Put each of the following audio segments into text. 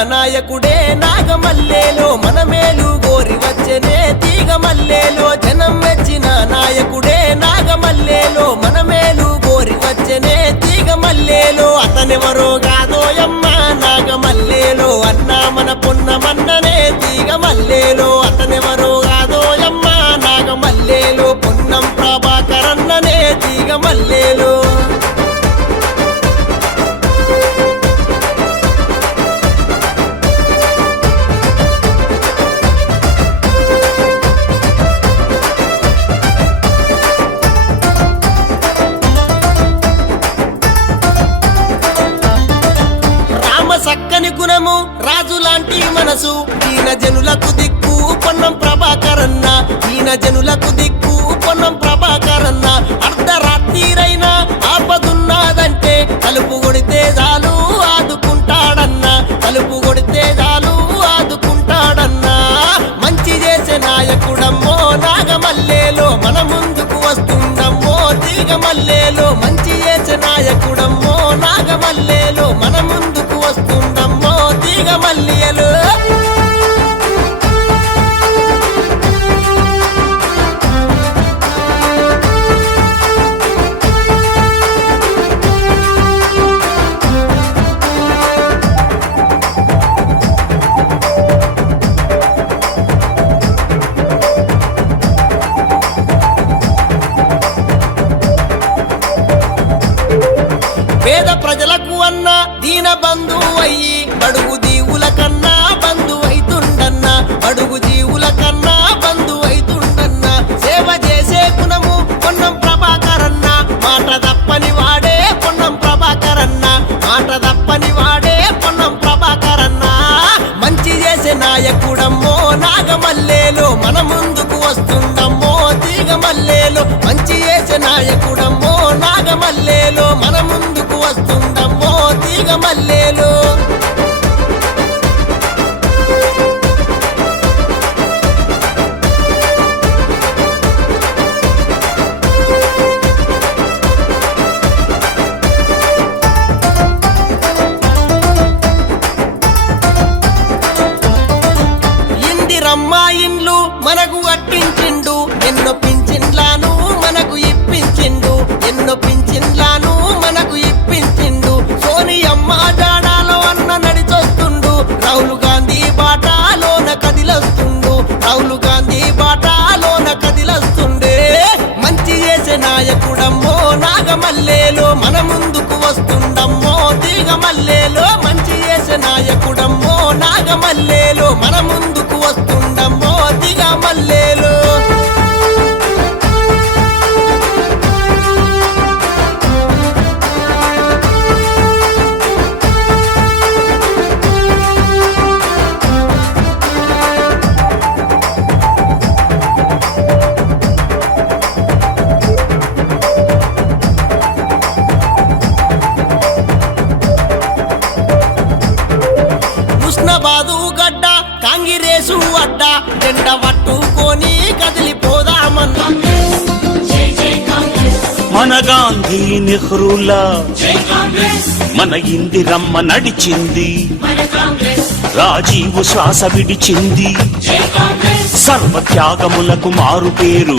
నాయకుడే నాగమల్లేలో మనమేలు గోరి వచ్చనే తీగ మల్లేలో జనం మెచ్చిన నాయకుడే నాగమల్లేలో మనమేలు గోరి వచ్చనే తీగ మల్లేలో అతనెవరో కాదోయమ్మ నాగమల్లేలో. అన్నా మన పొన్నమన్ననే తీగ మల్లేలో అతనెవరో కాదోయమ్మ నాగమల్లేలో. పొన్నం ప్రభాకరన్ననే తీగ మల్లేలో గుణము రాజు లాంటి మనసు. ఈయన జనులకు దిక్కు పొన్నం ప్రభాకరన్న. ఈయన జనులకు దిక్కు పొన్నం ప్రభాకరన్న. అర్ధరాత్రిరైనా ఆపదున్నదంటే తలుపు కొడితే చాలు ఆదుకుంటాడన్న. తలుపు కొడితే చాలు ఆదుకుంటాడన్నా. మంచి చేసే నాయకుడమ్మో నాగమల్లేలో మన ముందుకు వస్తుండమ్మో తీగమల్లేలో. మంచి చేసే నాయకుడమ్మో నాగమల్లేలో మన ముందుకు వస్తుండమ్మో దీన బంధువయ్యి బడుగు దీవుల కన్నా బంధువు అయితుండన్న బడుగు జీవుల కన్నా బంధువు అయితుండన్న సేవ చేసే గుణము పొన్నం ప్రభాకరన్న మాట తప్పని వాడే పొన్నం ప్రభాకరన్న మాట తప్పని వాడే పొన్నం ప్రభాకరన్న. మంచి చేసే నాయకుడమ్మో నాగమల్లేలో మన ముందుకు వస్తుండమ్మో తీగమల్లేలో. మంచి చేసే నాయకుడమ్మో నాగమల్లేలో మన ముందుకు వస్తుండమ్మో మల్లెలో రాహుల్ గాంధీ బాటాలోన కదిలస్తుండు. రాహుల్ గాంధీ బాటాలోన కదిలస్తుండే. మంచి చేసే నాయకుడమ్మో నాగమల్లేలో మన ముందుకు వస్తుండమ్మో తీగమల్లేలో. మంచి చేసే నాయకుడమ్మో నాగమల్లేలో మన ముందుకు వస్తుండమ్మో తీగమల్లే పడ్డా జెండ పట్టుకొని కదిలిపోదామన్నా. మన గాంధీ నెహ్రూలా మన ఇందిరమ్మ నడిచింది. రాజీవు శ్వాస విడిచింది. సర్వత్యాగములకు మారు పేరు.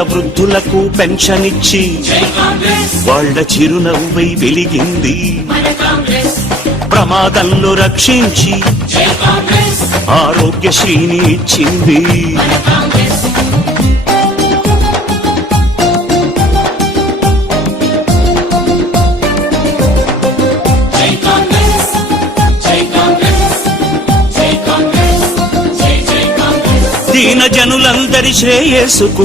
పేద వృద్ధులకు పెన్షన్ ఇచ్చి వాళ్ళ చిరునవ్వై వెలిగింది. ప్రమాదంలో రక్షించి ఆరోగ్యశ్రీని ఇచ్చింది. దీన జనులందరి శ్రేయస్సుకు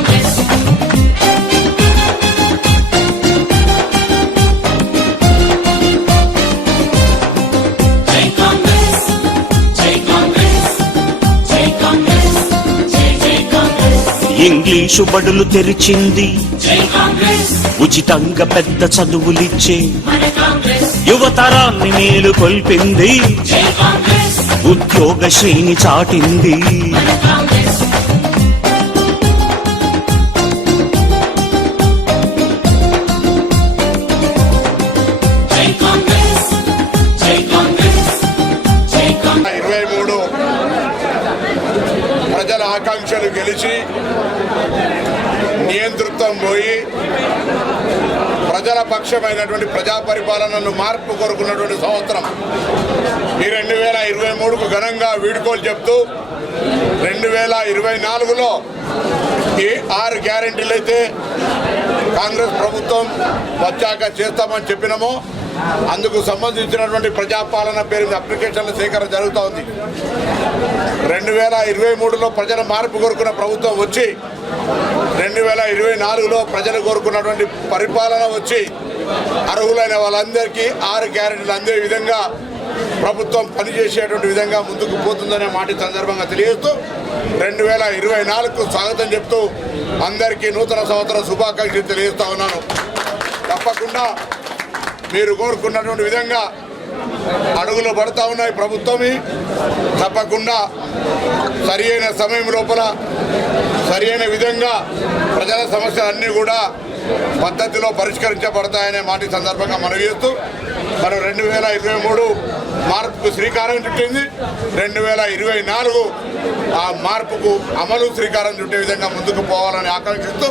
ఇంగ్లీషు బడులు తెరిచింది. ఉచితంగా పెద్ద చదువులిచ్చే. యువతరాన్ని మేలు కొల్పింది. ఉద్యోగ శ్రేణి చాటింది. నియంతృత్వం పోయి ప్రజల పక్షమైనటువంటి ప్రజా పరిపాలనను మార్పు కోరుకున్నటువంటి సంవత్సరం. ఈ రెండు వేల ఇరవై మూడుకు ఘనంగా వీడుకోలు చెప్తూ రెండు వేల ఇరవై నాలుగులో ఈ ఆరు గ్యారెంటీలు అయితే కాంగ్రెస్ ప్రభుత్వం వచ్చాక చేస్తామని చెప్పినామో అందుకు సంబంధించినటువంటి ప్రజాపాలన పేరు మీద అప్లికేషన్ల సేకరణ జరుగుతూ ఉంది. రెండు వేల ఇరవై మూడులో ప్రజల మార్పు కోరుకున్న ప్రభుత్వం వచ్చి రెండు వేల ఇరవై నాలుగులో ప్రజలు కోరుకున్నటువంటి పరిపాలన వచ్చి అర్హులైన వాళ్ళందరికీ ఆరు గ్యారెంటీలు అందే విధంగా ప్రభుత్వం పనిచేసేటువంటి విధంగా ముందుకు పోతుందనే మాట సందర్భంగా తెలియజేస్తూ రెండు వేల ఇరవై నాలుగుకు స్వాగతం చెప్తూ అందరికీ నూతన సంవత్సర శుభాకాంక్షలు తెలియజేస్తా ఉన్నాను. తప్పకుండా మీరు కోరుకున్నటువంటి విధంగా అడుగులు పడతా ఉన్నాయి ప్రభుత్వం తప్పకుండా సరి అయిన సమయం లోపల సరి అయిన విధంగా ప్రజల సమస్యలన్నీ కూడా పద్ధతిలో పరిష్కరించబడతాయనే మాట సందర్భంగా మనవి చేస్తూ మనం రెండు వేల ఇరవై మూడు మార్పుకు శ్రీకారం చుట్టింది. రెండు వేల ఇరవై నాలుగు ఆ మార్పుకు అమలు శ్రీకారం చుట్టే విధంగా ముందుకు పోవాలని ఆకాంక్షిస్తూ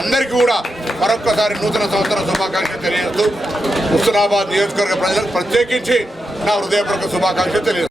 అందరికీ కూడా మరొక్కసారి నూతన సంవత్సర శుభాకాంక్షలు తెలియజేస్తూ హుస్నాబాద్ నియోజకవర్గ ప్రజలకు ప్రత్యేకించి నా హృదయపూర్వక శుభాకాంక్షలు తెలియజేస్తాను